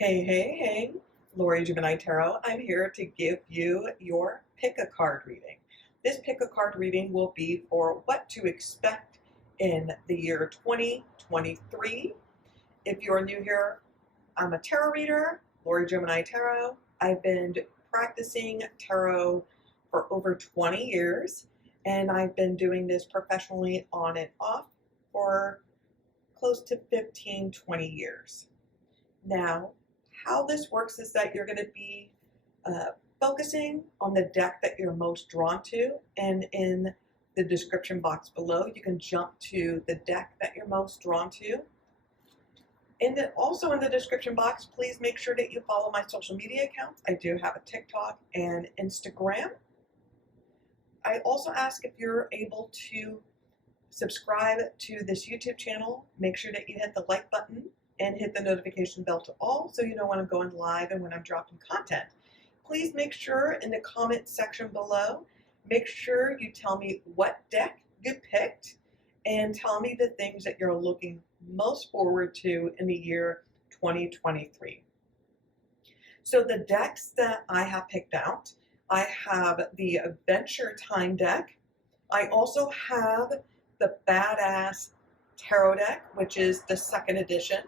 Hey, Lori Gemini Tarot. I'm here to give you your pick a card reading. This pick a card reading will be for what to expect in the year 2023. If you're new here, I'm a tarot reader, Lori Gemini Tarot. I've been practicing tarot for over 20 years, and I've been doing this professionally on and off for close to 15, 20 years. Now, how this works is that you're going to be uh, focusing on the deck that you're most drawn to, and in the description box below, you can jump to the deck that you're most drawn to. And then also in the description box, please make sure that you follow my social media accounts. I do have a TikTok and Instagram. I also ask if you're able to subscribe to this YouTube channel. Make sure that you hit the like button and hit the notification bell to all so you know when I'm going live and when I'm dropping content. Please make sure in the comment section below, make sure you tell me what deck you picked and tell me the things that you're looking most forward to in the year 2023. So the decks that I have picked out, I have the Adventure Time deck. I also have the Badass Tarot deck, which is the second edition.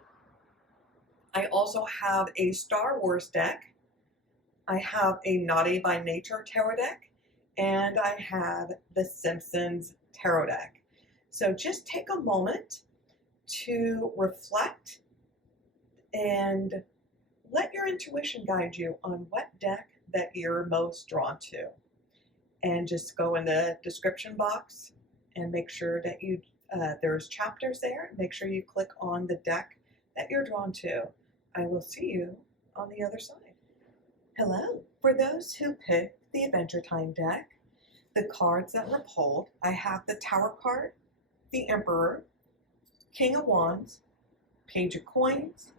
I also have a Star Wars deck. I have a Naughty by Nature tarot deck, and I have the Simpsons tarot deck. So just take a moment to reflect and let your intuition guide you on what deck that you're most drawn to. And just go in the description box and make sure that you there's chapters there. Make sure you click on the deck that you're drawn to. I will see you on the other side. Hello. For those who picked the Adventure Time deck, the cards that were pulled, I have the Tower card, the Emperor, King of Wands, Page of Coins,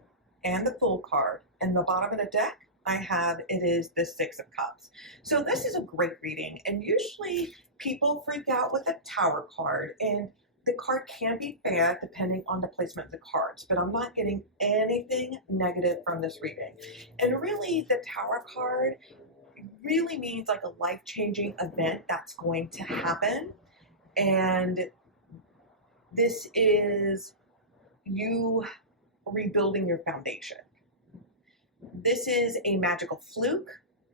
and the Fool card. And the bottom of the deck, I have, it is the Six of Cups. So this is a great reading, and usually people freak out with the Tower card, and the card can be bad depending on the placement of the cards, but I'm not getting anything negative from this reading. And really, the Tower card really means like a life-changing event that's going to happen. And this is you rebuilding your foundation. This is a magical fluke,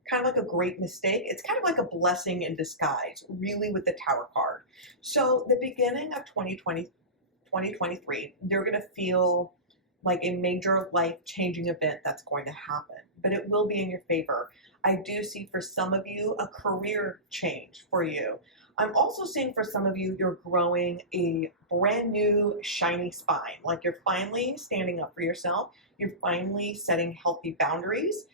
kind of like a great mistake. It's kind of like a blessing in disguise, really, with the Tower card. So the beginning of 2023, you're going to feel like a major life-changing event that's going to happen, but it will be in your favor. I do see for some of you a career change for you. I'm also seeing for some of you, you're growing a brand new shiny spine, like you're finally standing up for yourself. You're finally setting healthy boundaries,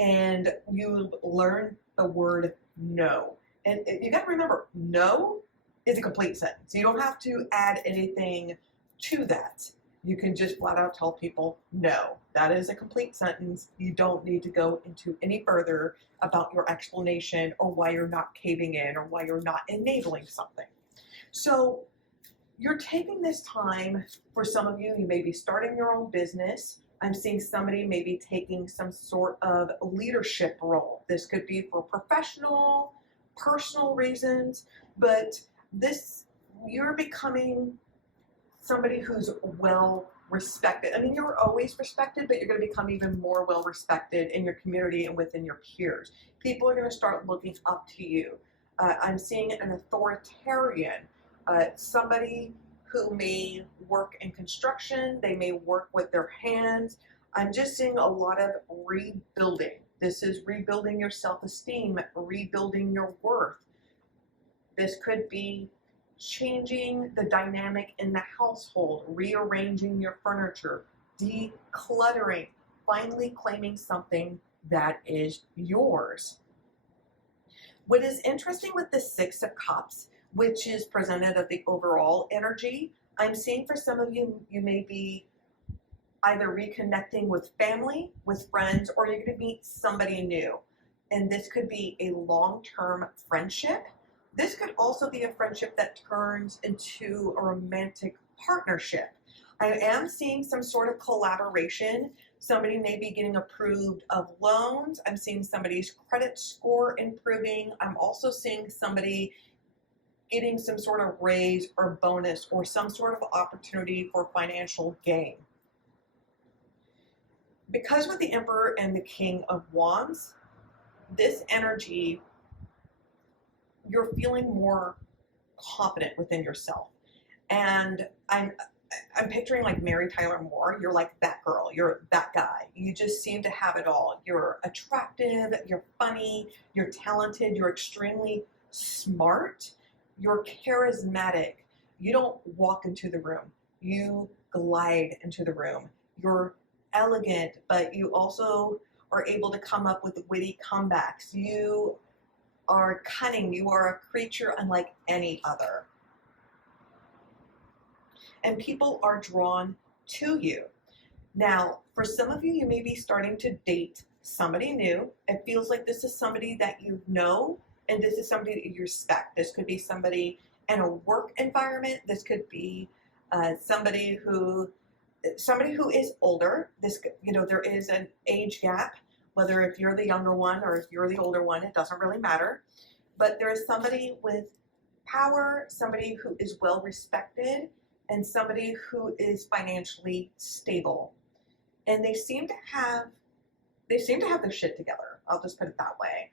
and you learn the word no. And you got to remember, no is a complete sentence. You don't have to add anything to that. You can just flat out tell people, no, that is a complete sentence. You don't need to go into any further about your explanation or why you're not caving in or why you're not enabling something. So you're taking this time, for some of you, you may be starting your own business. I'm seeing somebody maybe taking some sort of leadership role. This could be for professional, personal reasons, but you're becoming somebody who's well respected. I mean, you're always respected, but you're going to become even more well respected in your community and within your peers. People are going to start looking up to you. I'm seeing an authoritarian, somebody who may work in construction, they may work with their hands. I'm just seeing a lot of rebuilding. This is rebuilding your self-esteem, rebuilding your worth. This could be changing the dynamic in the household, rearranging your furniture, decluttering, finally claiming something that is yours. What is interesting with the Six of Cups, which is presented of the overall energy, I'm seeing for some of you, you may be either reconnecting with family, with friends, or you're going to meet somebody new. And this could be a long-term friendship. This could also be a friendship that turns into a romantic partnership. I am seeing some sort of collaboration Somebody may be getting approved of loans. I'm seeing somebody's credit score improving. I'm also seeing somebody getting some sort of raise or bonus or some sort of opportunity for financial gain. Because with the Emperor and the King of Wands, this energy, you're feeling more confident within yourself. And I'm picturing like Mary Tyler Moore. You're like that girl. You're that guy. You just seem to have it all. You're attractive. You're funny. You're talented. You're extremely smart. You're charismatic. You don't walk into the room. You glide into the room. You're elegant, but you also are able to come up with witty comebacks. You are cunning. You are a creature unlike any other. And people are drawn to you. Now, for some of you, you may be starting to date somebody new. It feels like this is somebody that you know, and this is somebody that you respect. This could be somebody in a work environment. This could be somebody who is older. This, there is an age gap, whether if you're the younger one or if you're the older one, it doesn't really matter. But there is somebody with power, somebody who is well respected, and somebody who is financially stable. And they seem to have their shit together. I'll just put it that way.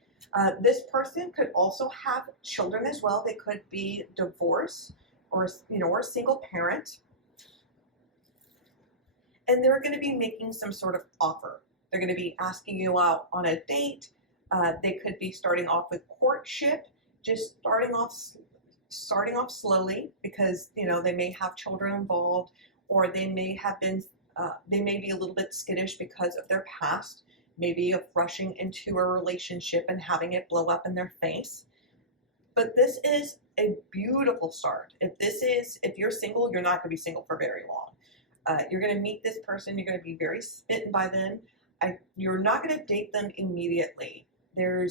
This person could also have children as well. They could be divorced or a single parent. And they're going to be making some sort of offer. They're going to be asking you out on a date. They could be starting off with courtship, just starting off slowly, because they may have children involved, or they may be a little bit skittish because of their past, maybe of rushing into a relationship and having it blow up in their face. But this is a beautiful start. If you're single, you're not going to be single for very long. You're going to meet this person. You're going to be very smitten by them. You're not going to date them immediately. You're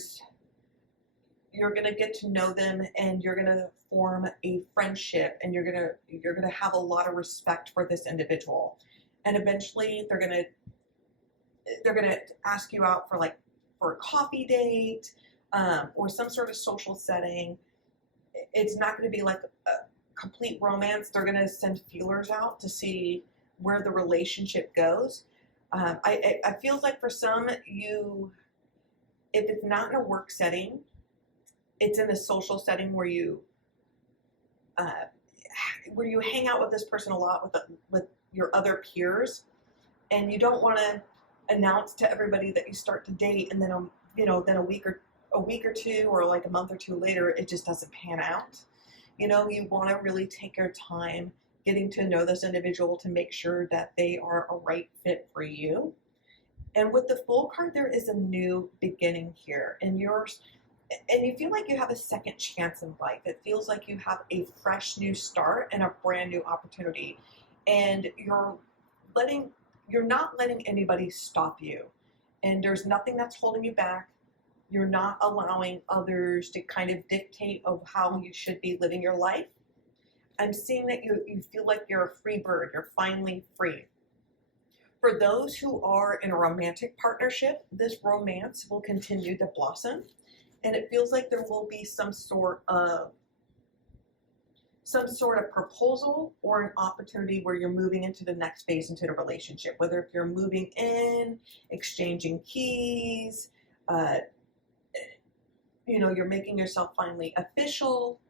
going to get to know them, and you're going to form a friendship, and you're going to have a lot of respect for this individual. And eventually they're going to ask you out for a coffee date, or some sort of social setting. It's not going to be like a complete romance. They're going to send feelers out to see where the relationship goes. I feel like for some, if it's not in a work setting, it's in a social setting where you hang out with this person a lot with your other peers, and you don't want to announce to everybody that you start to date, and then a week or two, or like a month or two later, it just doesn't pan out. You want to really take your time getting to know this individual to make sure that they are a right fit for you. And with the Fool card, there is a new beginning here, and you feel like you have a second chance in life. It feels like you have a fresh new start and a brand new opportunity, and you're not letting anybody stop you, and there's nothing that's holding you back. You're not allowing others to kind of dictate of how you should be living your life. I'm seeing that you feel like you're a free bird. You're finally free. For those who are in a romantic partnership, this romance will continue to blossom, and it feels like there will be some sort of proposal or an opportunity where you're moving into the next phase into the relationship, whether if you're moving in, exchanging keys, you're making yourself finally official.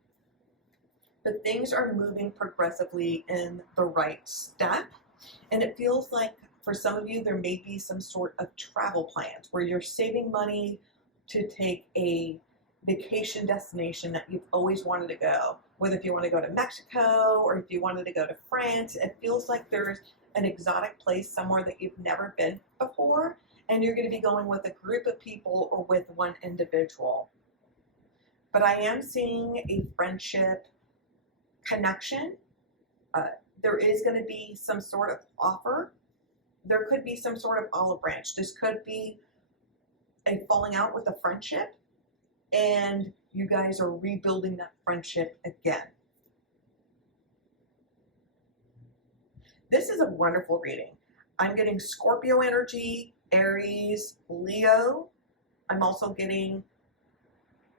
But things are moving progressively in the right step. And it feels like for some of you, there may be some sort of travel plans where you're saving money to take a vacation destination that you've always wanted to go. Whether if you want to go to Mexico or if you wanted to go to France, it feels like there's an exotic place somewhere that you've never been before, and you're going to be going with a group of people or with one individual. But I am seeing a friendship connection. There is going to be some sort of offer. There could be some sort of olive branch. This could be a falling out with a friendship, and you guys are rebuilding that friendship again. This is a wonderful reading. I'm getting Scorpio energy, Aries, Leo. I'm also getting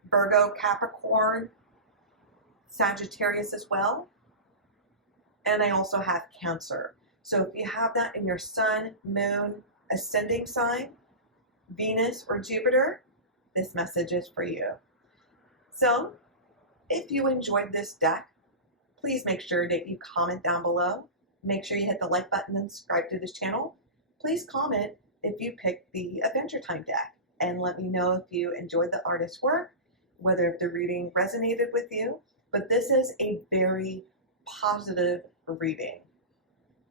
Virgo, Capricorn, Sagittarius as well. And I also have Cancer. So if you have that in your sun, moon, ascending sign, Venus, or Jupiter, this message is for you. So if you enjoyed this deck, please make sure that you comment down below. Make sure you hit the like button and subscribe to this channel. Please comment if you picked the Adventure Time deck and let me know if you enjoyed the artist's work, whether the reading resonated with you. But this is a very positive reading,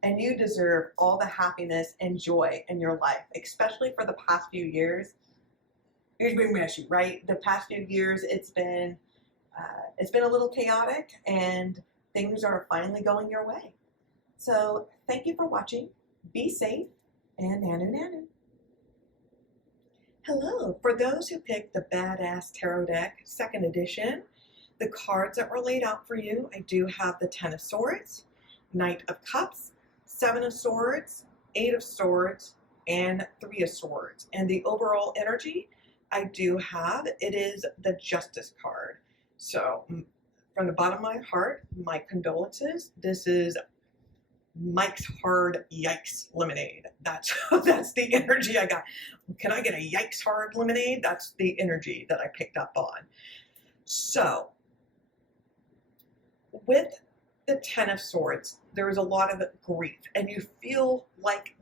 and you deserve all the happiness and joy in your life, especially for the past few years. It's been messy, right? The past few years, it's been a little chaotic, and things are finally going your way. So thank you for watching. Be safe, and nanu nanu. Hello, for those who picked the Badass Tarot deck, 2nd edition, the cards that were laid out for you, I do have the 10 of Swords, Knight of Cups, 7 of Swords, 8 of Swords, and 3 of Swords. And the overall energy I do have, it is the Justice card. So from the bottom of my heart, my condolences. This is Mike's Hard Yikes Lemonade. That's the energy I got. Can I get a Yikes Hard Lemonade? That's the energy that I picked up on. So with the 10 of Swords, there is a lot of grief, and you feel like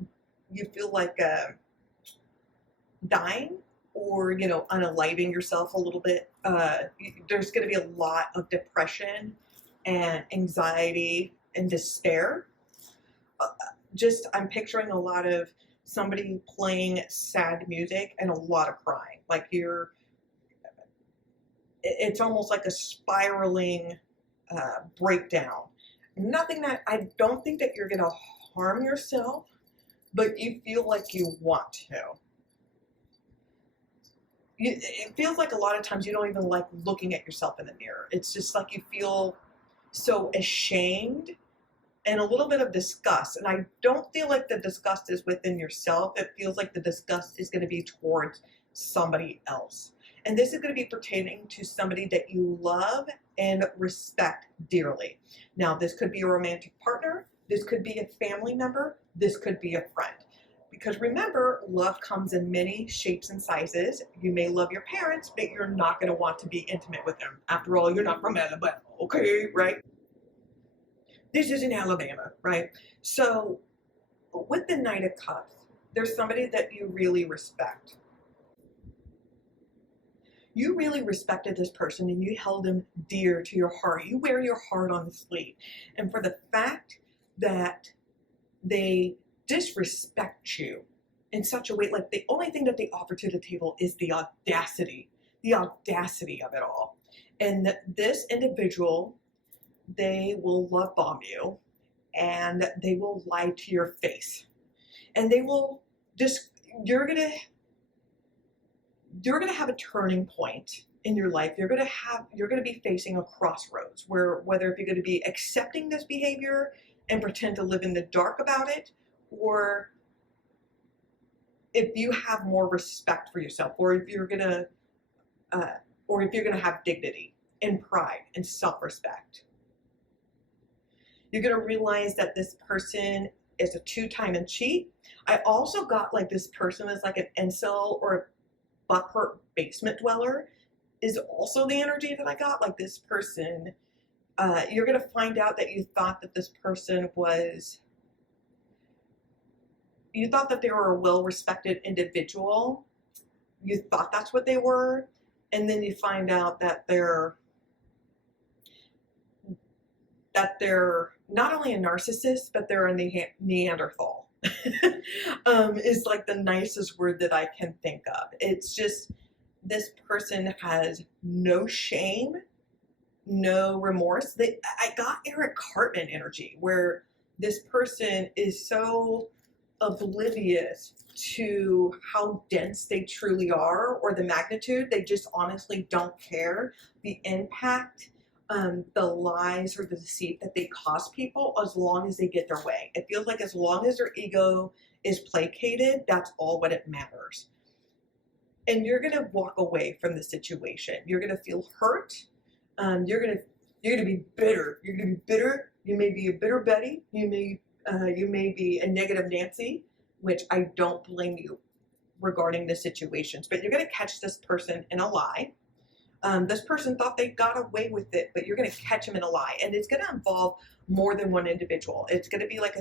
dying, or unaliving yourself a little bit. There's going to be a lot of depression and anxiety and despair. I'm picturing a lot of somebody playing sad music and a lot of crying. Like it's almost like a spiraling breakdown. Nothing that, I don't think that you're going to harm yourself, but you feel like you want to. It feels like a lot of times you don't even like looking at yourself in the mirror. It's just like you feel so ashamed and a little bit of disgust. And I don't feel like the disgust is within yourself. It feels like the disgust is going to be towards somebody else. And this is going to be pertaining to somebody that you love and respect dearly. Now, this could be a romantic partner. This could be a family member. This could be a friend. Because remember, love comes in many shapes and sizes. You may love your parents, but you're not going to want to be intimate with them. After all, you're not from Alabama, okay, right? This isn't Alabama, right? So with the Knight of Cups, there's somebody that you really respect. You really respected this person, and you held them dear to your heart. You wear your heart on the sleeve. And for the fact that they disrespect you in such a way, like the only thing that they offer to the table is the audacity of it all. And this individual, they will love bomb you, and they will lie to your face, and they will just, you're gonna have a turning point in your life. You're gonna be facing a crossroads where, whether if you're gonna be accepting this behavior and pretend to live in the dark about it, or if you have more respect for yourself, or if you're gonna have dignity and pride and self-respect. You're gonna realize that this person is a two-time cheat. I also got like this person is like an incel or a butthurt basement dweller is also the energy that I got. Like this person, you're gonna find out that you thought that this person was, you thought that they were a well-respected individual. You thought that's what they were, and then you find out that they're not only a narcissist, but they're a Neanderthal. Is like the nicest word that I can think of. It's just, this person has no shame, no remorse. I got Eric Cartman energy, where this person is so oblivious to how dense they truly are, or the magnitude. They just honestly don't care the impact, the lies or the deceit that they cause people, as long as they get their way. It feels like as long as their ego is placated, that's all what it matters. And you're going to walk away from the situation. You're going to feel hurt. You're going to be bitter. You're going to be bitter. You may be a bitter Betty. You may be a negative Nancy, which I don't blame you regarding the situations. But you're going to catch this person in a lie. This person thought they got away with it, but you're going to catch them in a lie. And it's going to involve more than one individual. It's going to be like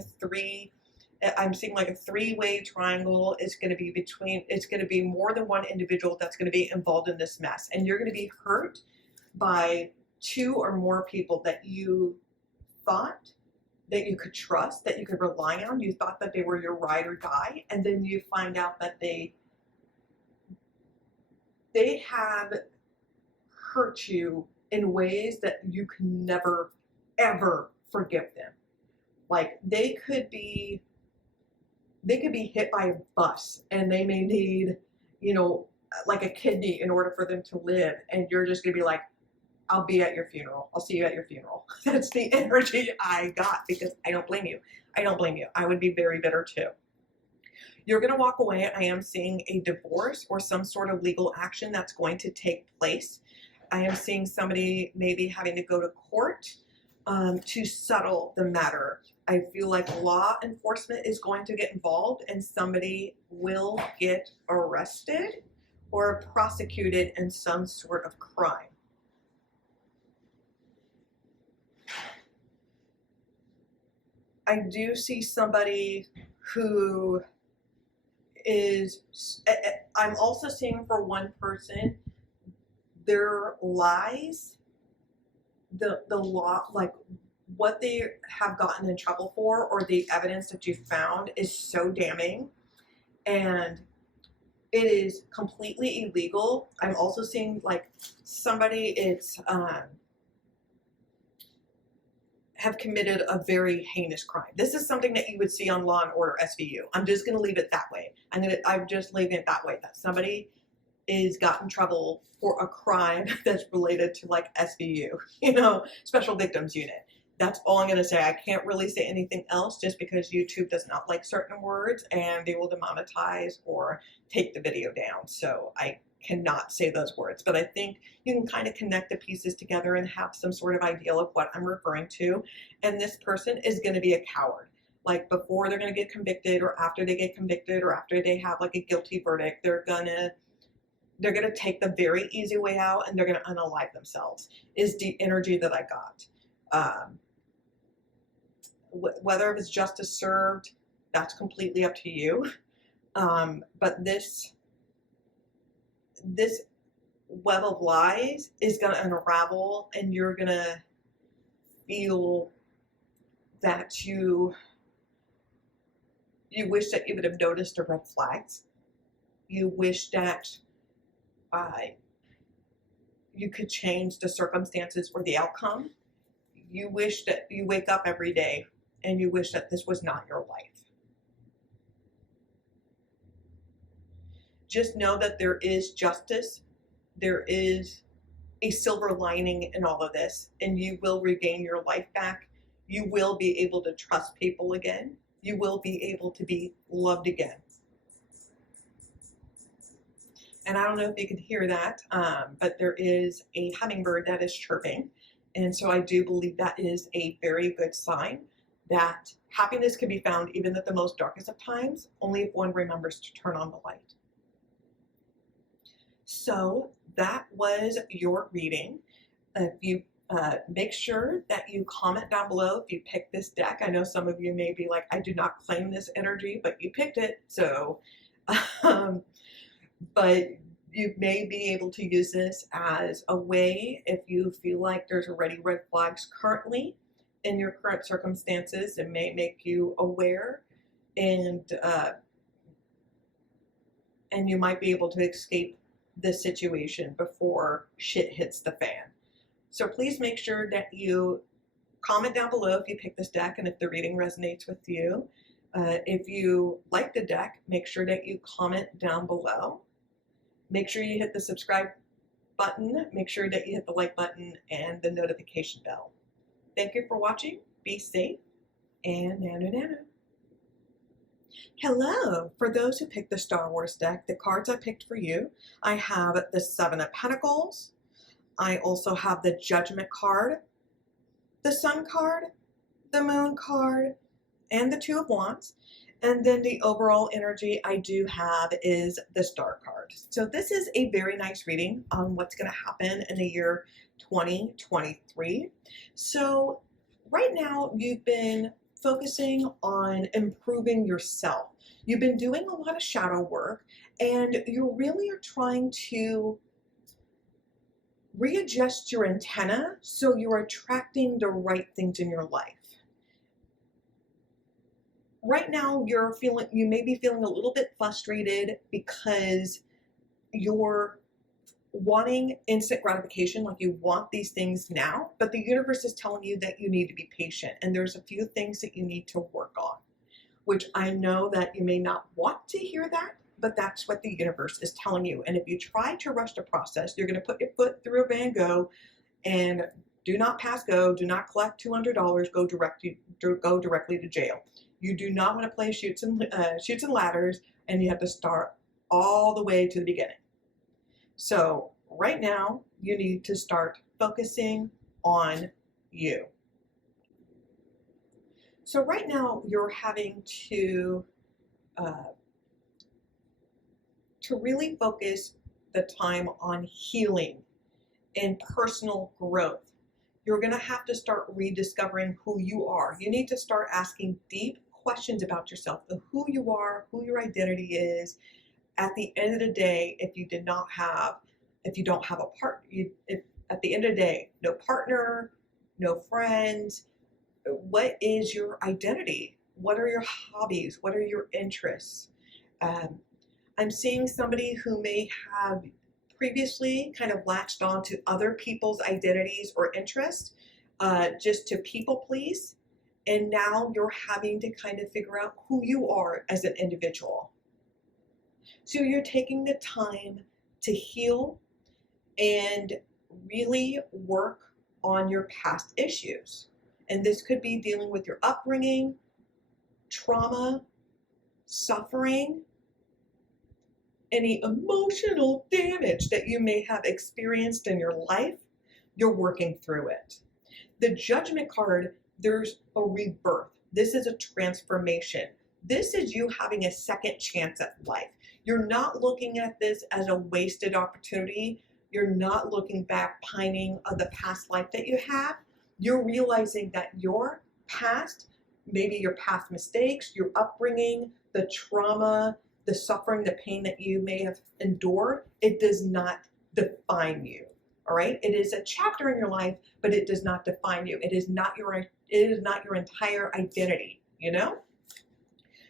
I'm seeing like a three-way triangle. It's going to be more than one individual that's going to be involved in this mess. And you're going to be hurt by two or more people that you thought that you could trust, that you could rely on. You thought that they were your ride or die. And then you find out that they have hurt you in ways that you can never, ever forgive them. Like they could be hit by a bus and they may need, like a kidney in order for them to live. And you're just going to be like, I'll be at your funeral. I'll see you at your funeral. That's the energy I got, because I don't blame you. I don't blame you. I would be very bitter too. You're going to walk away. I am seeing a divorce or some sort of legal action that's going to take place. I am seeing somebody maybe having to go to court to settle the matter. I feel like law enforcement is going to get involved and somebody will get arrested or prosecuted in some sort of crime. I do see somebody who I'm also seeing for one person, their lies, the law, like what they have gotten in trouble for or the evidence that you found is so damning and it is completely illegal. I'm also seeing like somebody have committed a very heinous crime. This is something that you would see on Law and Order SVU. I'm just going to leave it that way. I'm just leaving it that way, that somebody is got in trouble for a crime that's related to like SVU, Special Victims Unit. That's all I'm going to say. I can't really say anything else just because YouTube does not like certain words and they will demonetize or take the video down. So I cannot say those words, but I think you can kind of connect the pieces together and have some sort of idea of what I'm referring to. And this person is going to be a coward. Like before they're going to get convicted or after they get convicted or after they have like a guilty verdict, they're going to take the very easy way out and they're going to unalive themselves is the energy that I got. Whether it's justice served, that's completely up to you. But this web of lies is going to unravel and you're going to feel that you wish that you would have noticed the red flags. You wish that you could change the circumstances or the outcome. You wish that you wake up every day and you wish that this was not your life. Just know that there is justice. There is a silver lining in all of this, and you will regain your life back. You will be able to trust people again. You will be able to be loved again. And I don't know if you can hear that, but there is a hummingbird that is chirping. And so I do believe that is a very good sign that happiness can be found even at the most darkest of times, only if one remembers to turn on the light. So that was your reading. If you make sure that you comment down below if you picked this deck. I know some of you may be like, I do not claim this energy, but you picked it. So, but you may be able to use this as a way if you feel like there's already red flags currently in your current circumstances. It may make you aware and you might be able to escape this situation before shit hits the fan. So please make sure that you comment down below if you pick this deck and if the reading resonates with you. If you like the deck, make sure that you comment down below. Make sure you hit the subscribe button. Make sure that you hit the like button and the notification bell. Thank you for watching. Be safe and nano nano. Hello! For those who picked the Star Wars deck, the cards I picked for you, I have the Seven of Pentacles. I also have the Judgment card, the Sun card, the Moon card, and the Two of Wands. And then the overall energy I do have is the Star card. So this is a very nice reading on what's going to happen in the year 2023. So right now you've been focusing on improving yourself. You've been doing a lot of shadow work, and you really are trying to readjust your antenna so you're attracting the right things in your life. Right now you may be feeling a little bit frustrated because you're wanting instant gratification, like you want these things now, but the universe is telling you that you need to be patient, and there's a few things that you need to work on, which I know that you may not want to hear that, but that's what the universe is telling you. And if you try to rush the process, you're going to put your foot through a Van Gogh, and do not pass go, do not collect $200, go directly to jail. You do not want to play shoots and ladders, and you have to start all the way to the beginning. So right now, you need to start focusing on you. So right now, you're having to really focus the time on healing and personal growth. You're going to have to start rediscovering who you are. You need to start asking deep questions about yourself, of who you are, who your identity is. At the end of the day, if you don't have a partner, at the end of the day, no partner, no friends, what is your identity? What are your hobbies? What are your interests? I'm seeing somebody who may have previously kind of latched on to other people's identities or interests just to people please. And now you're having to kind of figure out who you are as an individual. So you're taking the time to heal and really work on your past issues. And this could be dealing with your upbringing, trauma, suffering, any emotional damage that you may have experienced in your life. You're working through it. The Judgment card, there's a rebirth. This is a transformation. This is you having a second chance at life. You're not looking at this as a wasted opportunity. You're not looking back pining on the past life that you have. You're realizing that your past, maybe your past mistakes, your upbringing, the trauma, the suffering, the pain that you may have endured, it does not define you. All right? It is a chapter in your life, but it does not define you. It is not your entire identity, you know?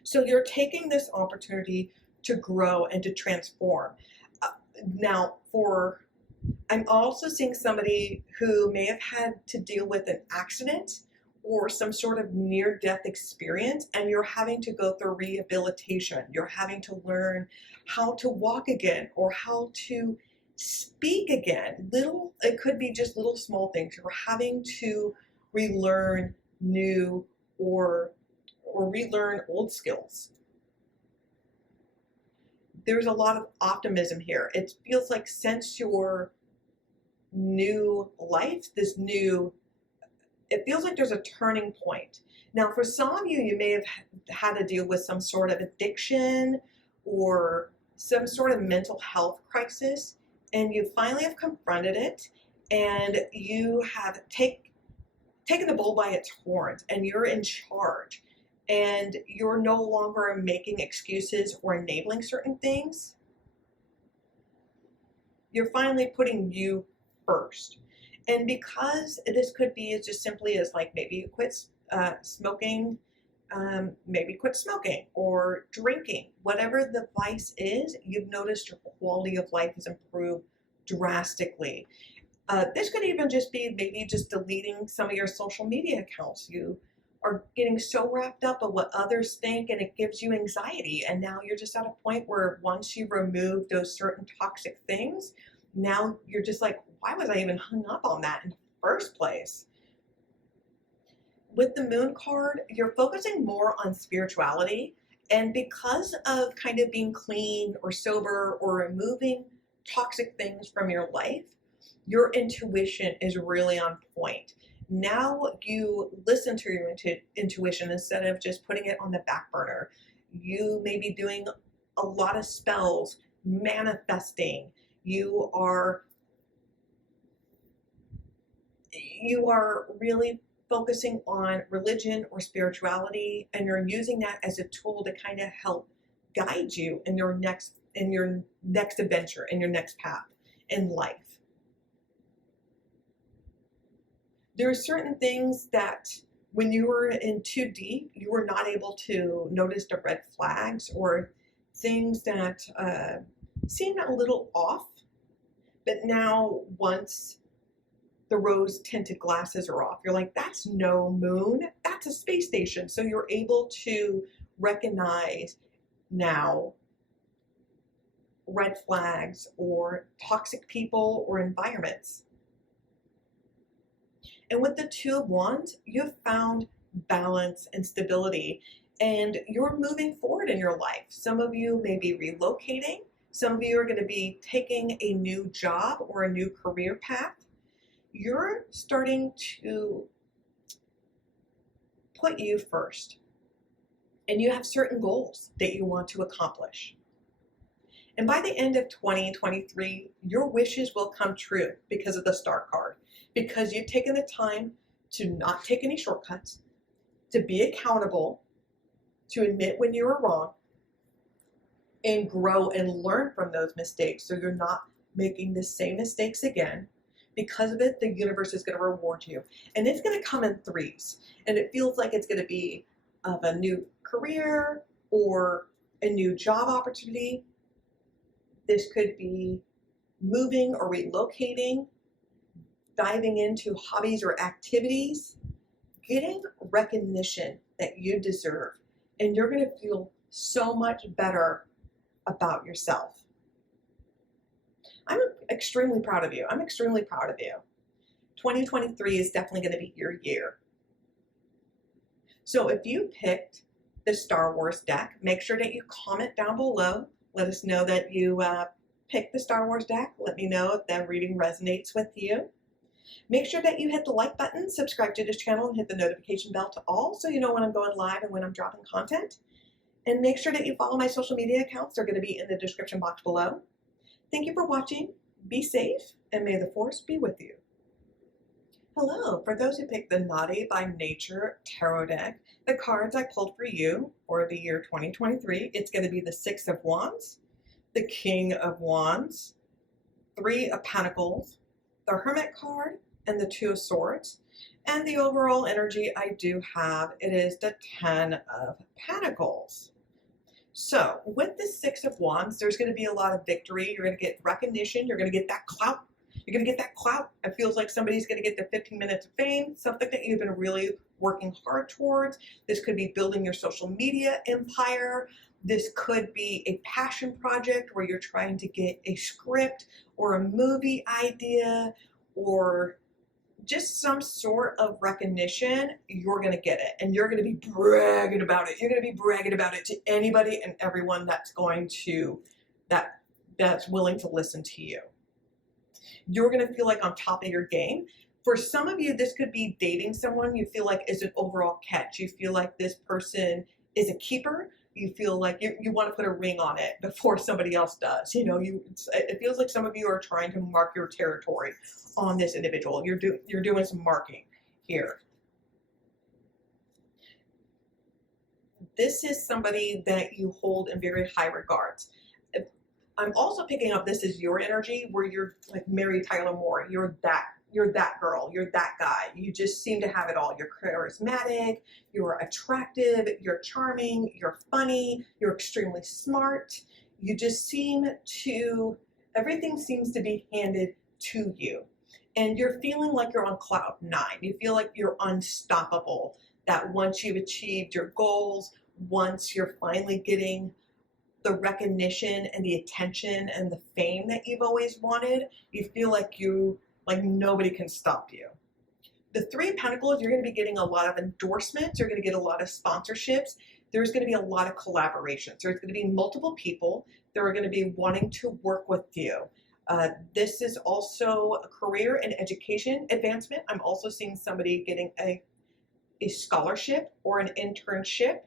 So you're taking this opportunity to grow and to transform. Now, I'm also seeing somebody who may have had to deal with an accident or some sort of near-death experience, and you're having to go through rehabilitation. You're having to learn how to walk again or how to speak again. It could be just little small things. You're having to relearn new or relearn old skills. There's a lot of optimism here. It feels like since your new life, it feels like there's a turning point. Now, for some of you, you may have had to deal with some sort of addiction or some sort of mental health crisis, and you finally have confronted it, and you have taken the bull by its horns, and you're in charge, and you're no longer making excuses or enabling certain things. You're finally putting you first. And because this could be just simply as like maybe you quit smoking, maybe quit smoking or drinking, whatever the vice is, you've noticed your quality of life has improved drastically. This could even just be maybe just deleting some of your social media accounts. You are getting so wrapped up in what others think, and it gives you anxiety. And now you're just at a point where once you remove those certain toxic things, now you're just like, why was I even hung up on that in the first place? With the Moon card, you're focusing more on spirituality And because of kind of being clean or sober or removing toxic things from your life, your intuition is really on point. Now you listen to your intuition instead of just putting it on the back burner. You may be doing a lot of spells, manifesting. You are really focusing on religion or spirituality, and you're using that as a tool to kind of help guide you in your next adventure, in your next path in life. There are certain things that when you were in too deep, you were not able to notice the red flags or things that seemed a little off. But now, once the rose tinted glasses are off, you're like, that's no moon, that's a space station. So you're able to recognize now red flags or toxic people or environments. And with the Two of Wands, you've found balance and stability, and you're moving forward in your life. Some of you may be relocating. Some of you are going to be taking a new job or a new career path. You're starting to put you first, and you have certain goals that you want to accomplish. And by the end of 2023, your wishes will come true because of the Star card, because you've taken the time to not take any shortcuts, to be accountable, to admit when you were wrong, and grow and learn from those mistakes so you're not making the same mistakes again. Because of it, the universe is going to reward you. And it's going to come in threes. And it feels like it's going to be of a new career or a new job opportunity. This could be moving or relocating, diving into hobbies or activities, getting recognition that you deserve. And you're going to feel so much better about yourself. I'm extremely proud of you. I'm extremely proud of you. 2023 is definitely going to be your year. So if you picked the Star Wars deck, make sure that you comment down below. Let us know that you picked the Star Wars deck. Let me know if that reading resonates with you. Make sure that you hit the like button, subscribe to this channel, and hit the notification bell to all so you know when I'm going live and when I'm dropping content. And make sure that you follow my social media accounts. They're going to be in the description box below. Thank you for watching. Be safe, and may the force be with you. Hello, for those who picked the Naughty by Nature Tarot deck, the cards I pulled for you for the year 2023, it's going to be the Six of Wands, the King of Wands, Three of Pentacles, the Hermit card, and the Two of Swords. And the overall energy I do have, it is the Ten of Pentacles. So with the Six of Wands, there's going to be a lot of victory. You're going to get recognition. You're going to get that clout. You're going to get that clout. It feels like somebody's going to get the 15 minutes of fame, something that you've been really working hard towards. This could be building your social media empire. This could be a passion project where you're trying to get a script or a movie idea or just some sort of recognition. You're going to get it, and you're going to be bragging about it. You're going to be bragging about it to anybody and everyone that's that's willing to listen to you. You're going to feel like on top of your game. For some of you, this could be dating someone you feel like is an overall catch. You feel like this person is a keeper. You feel like you want to put a ring on it before somebody else does. You know, it feels like some of you are trying to mark your territory on this individual. You're doing some marking here. This is somebody that you hold in very high regards. I'm also picking up this is your energy where you're like Mary Tyler Moore. You're that girl. You're that guy. You just seem to have it all. You're charismatic. You're attractive. You're charming. You're funny. You're extremely smart. You just seem to, everything seems to be handed to you. And you're feeling like you're on cloud nine. You feel like you're unstoppable. That once you've achieved your goals, once you're finally getting the recognition and the attention and the fame that you've always wanted, you feel like nobody can stop you. The Three of Pentacles, you're going to be getting a lot of endorsements. You're going to get a lot of sponsorships. there's going to be a lot of collaborations. There's going to be multiple people that are going to be wanting to work with you. This is also a career and education advancement. I'm also seeing somebody getting a scholarship or an internship.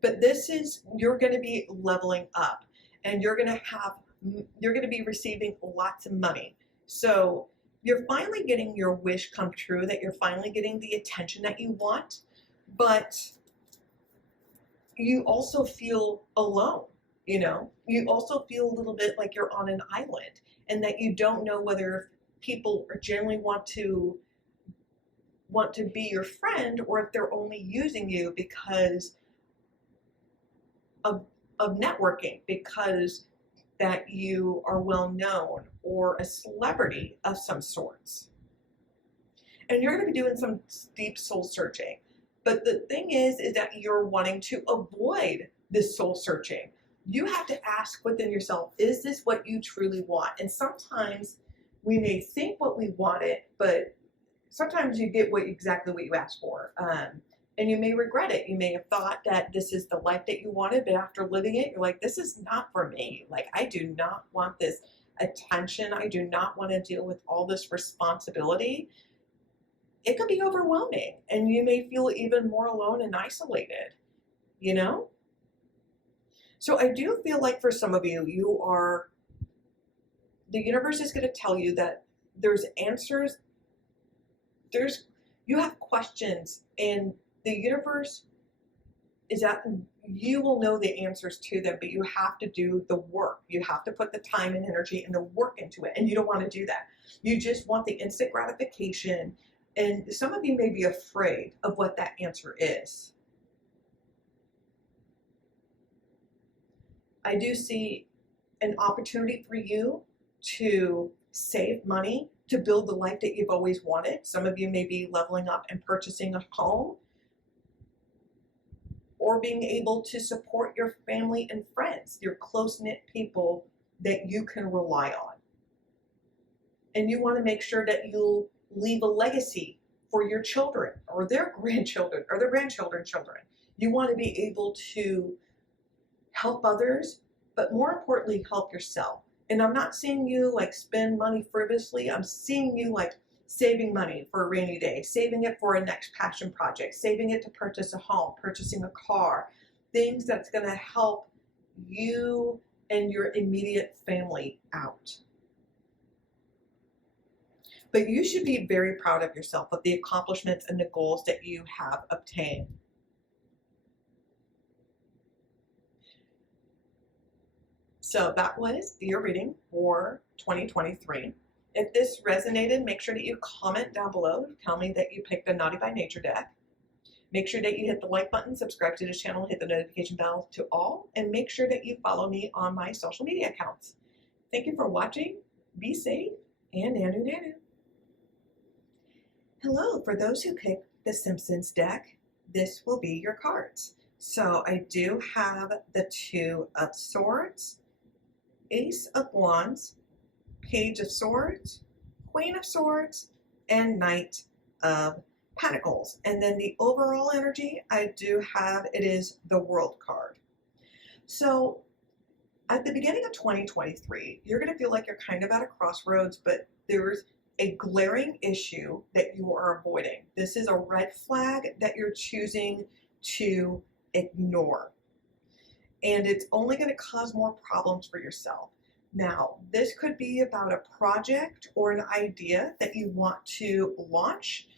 But this is, you're going to be leveling up, and you're going to be receiving lots of money. So you're finally getting your wish come true, that you're finally getting the attention that you want, but you also feel alone, you know? You also feel a little bit like you're on an island, and that you don't know whether people generally want to be your friend, or if they're only using you because of networking, because that you are well known or a celebrity of some sorts. And you're going to be doing some deep soul searching. But the thing is that you're wanting to avoid this soul searching. You have to ask within yourself, is this what you truly want? And sometimes we may think what we want it, but sometimes you get exactly what you asked for. And you may regret it. You may have thought that this is the life that you wanted, but after living it, you're like, this is not for me. Like, I do not want this attention. I do not want to deal with all this responsibility. It could be overwhelming, and you may feel even more alone and isolated, you know? So I do feel like for some of you, the universe is going to tell you that there's answers, you have questions, and the universe is that you will know the answers to them, but you have to do the work. You have to put the time and energy and the work into it, and you don't want to do that. You just want the instant gratification, and some of you may be afraid of what that answer is. I do see an opportunity for you to save money, to build the life that you've always wanted. Some of you may be leveling up and purchasing a home, or being able to support your family and friends, your close-knit people that you can rely on. And you want to make sure that you'll leave a legacy for your children or their grandchildren or their grandchildren's children. You want to be able to help others, but more importantly, help yourself. And I'm not seeing you like spend money frivolously. I'm seeing you like saving money for a rainy day, saving it for a next passion project, saving it to purchase a home, purchasing a car, things that's going to help you and your immediate family out. But you should be very proud of yourself, of the accomplishments and the goals that you have obtained. So that was your reading for 2023. If this resonated, make sure that you comment down below. Tell me that you picked a Naughty by Nature deck. Make sure that you hit the like button, subscribe to this channel, hit the notification bell to all, and make sure that you follow me on my social media accounts. Thank you for watching. Be safe, and Nanu Nanu. Hello, for those who picked the Simpsons deck, this will be your cards. So I do have the Two of Swords, Ace of Wands, Page of Swords, Queen of Swords, and Knight of Pentacles. And then the overall energy I do have, it is the World card. So at the beginning of 2023, you're going to feel like you're kind of at a crossroads, but there's a glaring issue that you are avoiding. This is a red flag that you're choosing to ignore. And it's only going to cause more problems for yourself. Now, this could be about a project or an idea that you want to launch.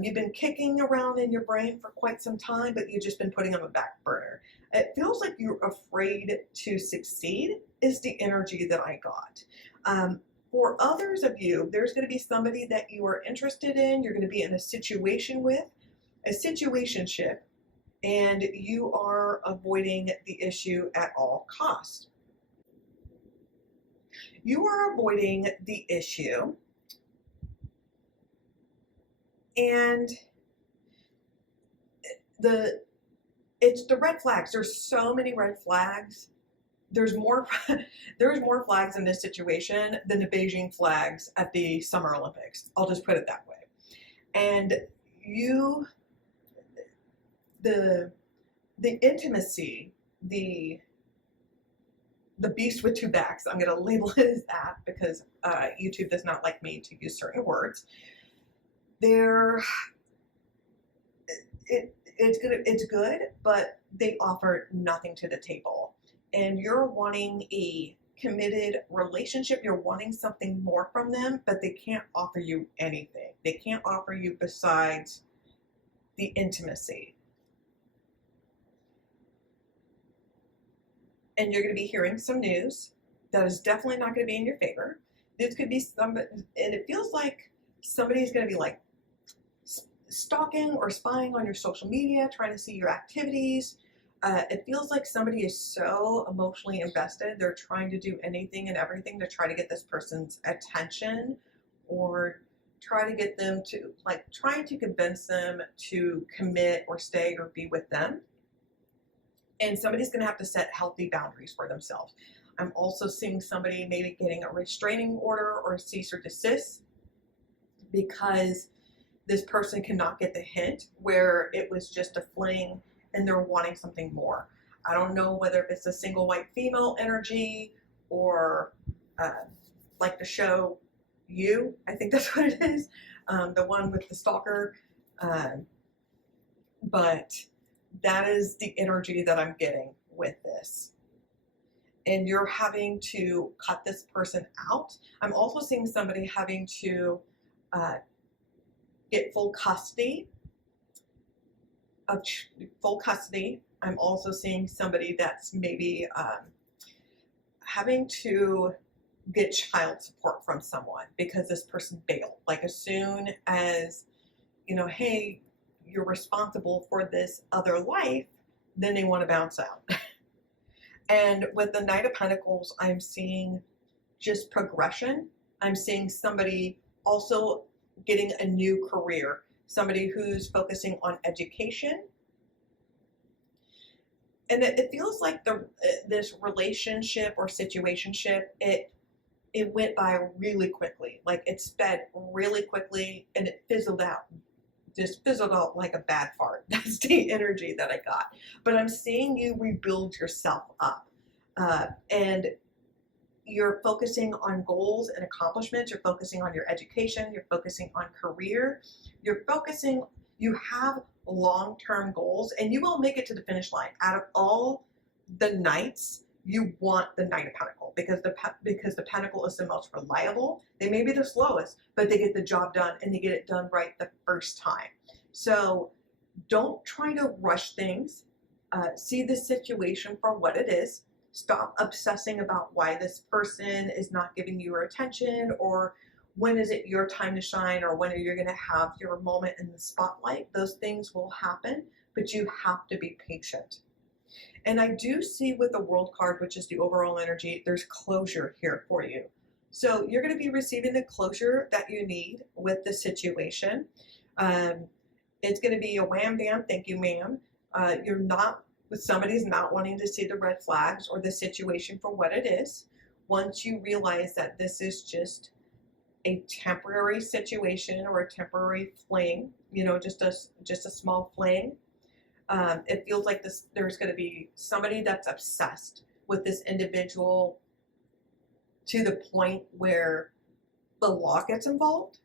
You've been kicking around in your brain for quite some time, but you've just been putting on the back burner. It feels like you're afraid to succeed is the energy that I got. For others of you, there's going to be somebody that you are interested in, you're going to be in a situation with, a situationship, and you are avoiding the issue at all costs. You are avoiding the issue, and it's the red flags. There's so many red flags. There's more flags in this situation than the Beijing flags at the Summer the intimacy, the beast with two backs. I'm going to label it as that because YouTube does not like me to use certain words. It's good, but they offer nothing to the table. And you're wanting a committed relationship. You're wanting something more from them, but they can't offer you anything. They can't offer you besides the intimacy. And you're going to be hearing some news that is definitely not going to be in your favor. This could be somebody, and it feels like somebody's going to be like stalking or spying on your social media, trying to see your activities. It feels like somebody is so emotionally invested. They're trying to do anything and everything to try to get this person's attention, or try to get them to, like, trying to convince them to commit or stay or be with them. And somebody's going to have to set healthy boundaries for themselves. I'm also seeing somebody maybe getting a restraining order or a cease or desist because this person cannot get the hint where it was just a fling and they're wanting something more. I don't know whether it's a single white female energy or like the show You, I think that's what it is, the one with the stalker. But that is the energy that I'm getting with this. And you're having to cut this person out. I'm also seeing somebody having to get full custody. I'm also seeing somebody that's maybe having to get child support from someone because this person bailed. Like, as soon as, hey, you're responsible for this other life, then they want to bounce out. And with the Knight of Pentacles, I'm seeing just progression. I'm seeing somebody also getting a new career, somebody who's focusing on education. And it feels like this relationship or situationship, it went by really quickly. Like, it sped really quickly and it fizzled out. Just fizzled out like a bad fart. That's the energy that I got. But I'm seeing you rebuild yourself up. And you're focusing on goals and accomplishments. You're focusing on your education. You're focusing on career. You have long-term goals, and you will make it to the finish line. Out of all the knights, you want the Knight of Pentacles because the Pentacle is the most reliable. They may be the slowest, but they get the job done, and they get it done right the first time. So don't try to rush things. See the situation for what it is. Stop obsessing about why this person is not giving you your attention, or when is it your time to shine, or when are you going to have your moment in the spotlight. Those things will happen, but you have to be patient. And I do see with the World card, which is the overall energy, there's closure here for you. So you're going to be receiving the closure that you need with the situation. It's going to be a wham bam, thank you ma'am. Somebody's not wanting to see the red flags or the situation for what it is. Once you realize that this is just a temporary situation or a temporary fling, just a small fling, it feels like there's going to be somebody that's obsessed with this individual to the point where the law gets involved.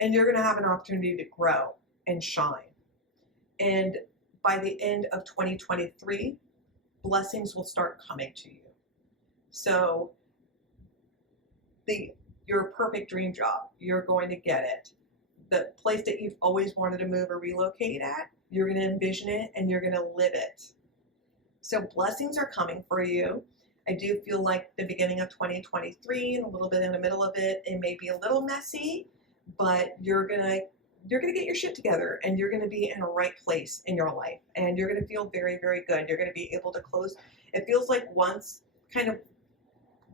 And you're going to have an opportunity to grow and shine. And by the end of 2023, blessings will start coming to you. So your perfect dream job, you're going to get it. The place that you've always wanted to move or relocate at, you're going to envision it and you're going to live it. So blessings are coming for you. I do feel like the beginning of 2023 and a little bit in the middle of it, it may be a little messy, but you're going to get your shit together and you're going to be in a right place in your life and you're going to feel very, very good. You're going to be able to close. It feels like once kind of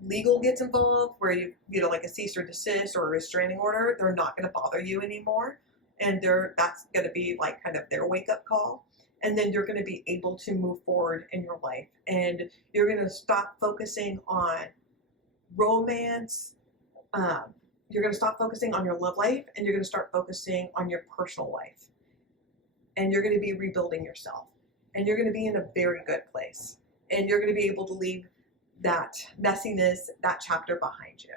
legal gets involved, where like a cease or desist or a restraining order, they're not going to bother you anymore. And that's going to be like kind of their wake up call. And then you're going to be able to move forward in your life. And you're going to stop focusing on romance, You're going to stop focusing on your love life, and you're going to start focusing on your personal life. And you're going to be rebuilding yourself. And you're going to be in a very good place. And you're going to be able to leave that messiness, that chapter behind you.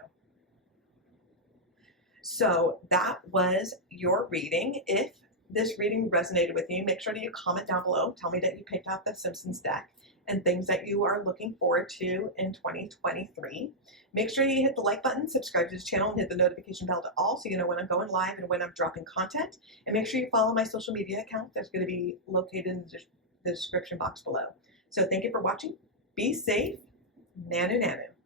So that was your reading. If this reading resonated with you, make sure that you comment down below. Tell me that you picked out the Simpsons deck and things that you are looking forward to in 2023. Make sure you hit the like button, subscribe to this channel, and hit the notification bell to all so you know when I'm going live and when I'm dropping content. And make sure you follow my social media account that's going to be located in the description box below. So thank you for watching. Be safe. Nanu nanu.